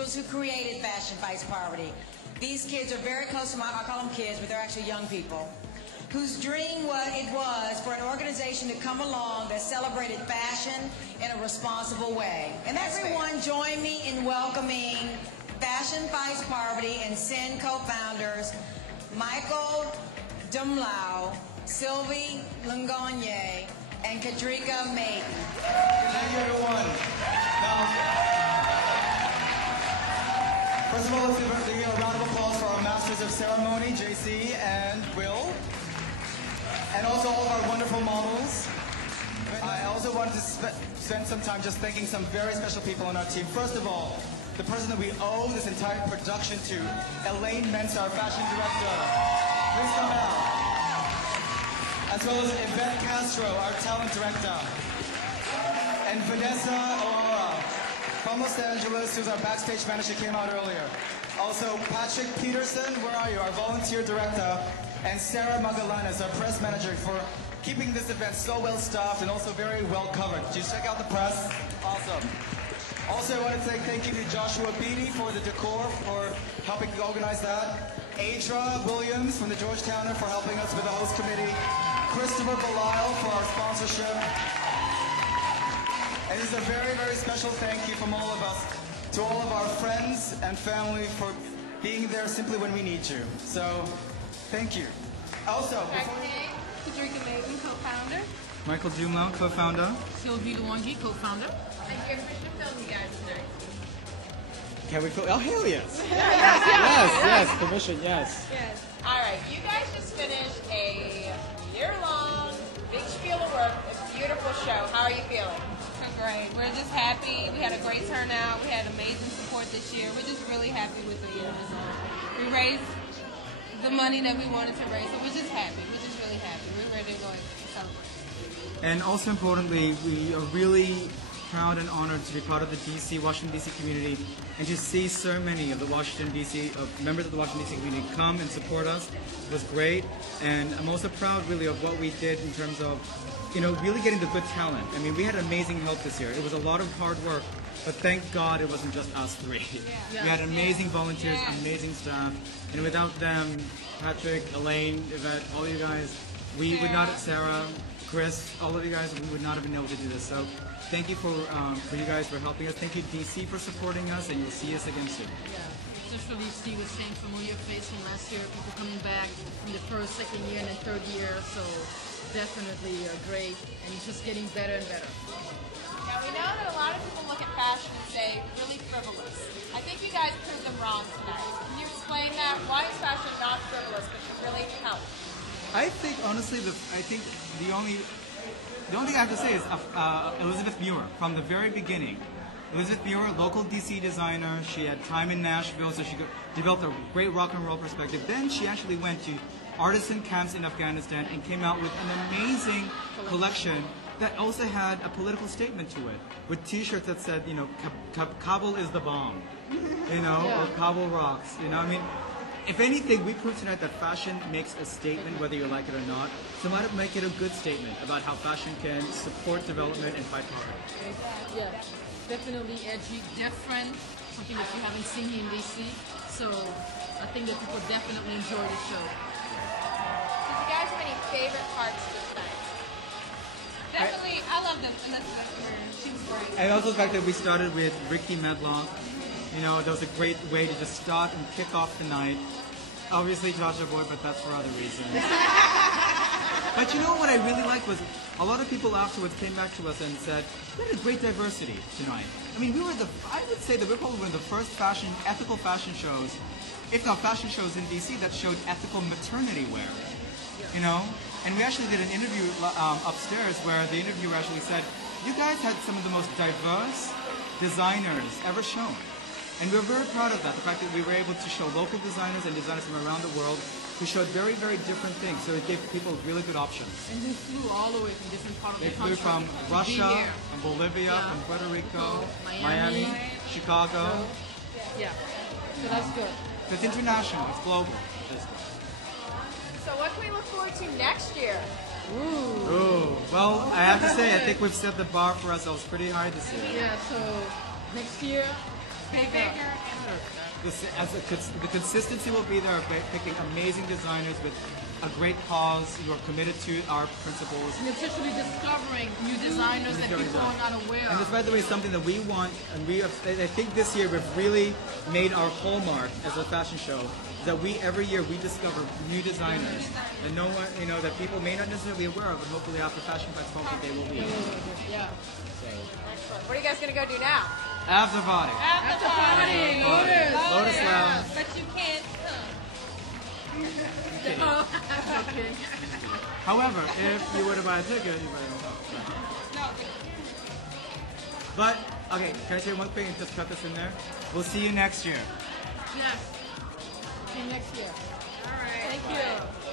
individuals who created Fashion Fights Poverty. These kids are very close to my, I call them kids, but they're actually young people, whose dream it was for an organization to come along that celebrated fashion in a responsible way. And everyone join me in welcoming Fashion Fights Poverty and SIN co-founders Michael Dumlao, Sylvie Luanghy, and Kadrieka Maiden. Thank you, everyone. Now, first of all, let's give a round of applause for our Masters of Ceremony, JC and Will, and also all of our wonderful models. I also wanted to spend some time just thanking some very special people on our team. First of all, the person that we owe this entire production to, Elaine Mensah, our fashion director. Please come out. As well as Yvette Castro, our talent director. And Vanessa Aurora from Los Angeles, who's our backstage manager, came out earlier. Also, Patrick Peterson, where are you? Our volunteer director. And Sarah Magallanes, our press manager, for keeping this event so well staffed and also very well covered. Did you check out the press? Awesome. Also, I want to say thank you to Joshua Beatty for the decor, for helping organize that. Adra Williams from the Georgetowner for helping us with the host committee. Christopher Belisle for our sponsorship. And this is a very, very special thank you from all of us to all of our friends and family for being there simply when we need you. So, thank you. Also, Kadrieka Maiden, co-founder. Michael Dumlao, co-founder. Sylvie Luanghy, co-founder. And you're going to film you guys tonight. Can we film? Oh, hell yes. Yes, permission, yes. Yes. All right, you guys just finished a year-long big spiel of work, a beautiful show. How are you feeling? We're great. We're just happy. We had a great turnout. We had amazing support this year. We're just really happy with the result. We raised the money that we wanted to raise, so we're just happy. We're just really happy. We're ready to go and celebrate. And also importantly, we are really proud and honored to be part of the Washington, D.C. community, and to see so many of the Washington, D.C., members of the Washington, D.C. community come and support us was great. And I'm also proud, really, of what we did in terms of, really getting the good talent. I mean, we had amazing help this year. It was a lot of hard work, but thank God it wasn't just us three. We had amazing volunteers, amazing staff, and without them, Patrick, Elaine, Yvette, all you guys, we would not, Sarah, Chris, all of you guys, we would not have been able to do this. So thank you for you guys for helping us. Thank you, DC, for supporting us, and you'll see us again soon. Yeah, just really see the same familiar face from last year, people coming back from the first, second year, and then third year. So definitely great, and it's just getting better and better. Now, we know that a lot of people look at fashion and say, really frivolous. I think you guys proved them wrong tonight. Can you explain that? Why is fashion not frivolous, but should really help? I think, honestly, the only thing I have to say is Elizabeth Muir, from the very beginning. Elizabeth Muir, local DC designer. She had time in Nashville, so she developed a great rock and roll perspective. Then she actually went to artisan camps in Afghanistan and came out with an amazing collection that also had a political statement to it, with T-shirts that said, Kabul is the bomb, or Kabul rocks. I mean, if anything, we proved tonight that fashion makes a statement, whether you like it or not. So let it make it a good statement about how fashion can support development and fight poverty. Yeah, definitely edgy, different, something that you haven't seen here in DC. So I think that people definitely enjoy the show. Did you guys have any favorite parts this night? Definitely, I love them. She was great. And also the fact that we started with Ricky Medlock. That was a great way to just start and kick off the night. Obviously Joshua Boyd, but that's for other reasons. But what I really liked was a lot of people afterwards came back to us and said, we had a great diversity tonight. I mean, I would say that we're probably one of the first ethical fashion shows, if not fashion shows in DC, that showed ethical maternity wear. And we actually did an interview upstairs where the interviewer actually said, you guys had some of the most diverse designers ever shown. And we're very proud of that, the fact that we were able to show local designers and designers from around the world who showed very, very different things. So it gave people really good options. And they flew all the way from different parts of the They country. flew from Russia, from Bolivia, from Puerto Rico, Miami, Chicago. Yeah, so that's good. It's international, it's global. So what can we look forward to next year? Ooh. Well, I have to say, I think we've set the bar for ourselves pretty high this year. Yeah, so next year, bigger and The consistency will be there of picking amazing designers with a great cause who are committed to our principles. And essentially discovering new designers that people are not aware And of. this, by the way, is something that we want, and I think this year we've really made our hallmark as a fashion show. That every year we discover new designers that no one, that people may not necessarily be aware of, and hopefully after Fashion Fest that they will be. Yeah. Excellent. What are you guys going to go do now? After party. After party. Lotus Lounge. But you can't come. However, if you were to buy a ticket, you might. No. But okay, can I say one thing and just cut this in there? We'll see you next year. Yes. See you next year. All right. Thank you.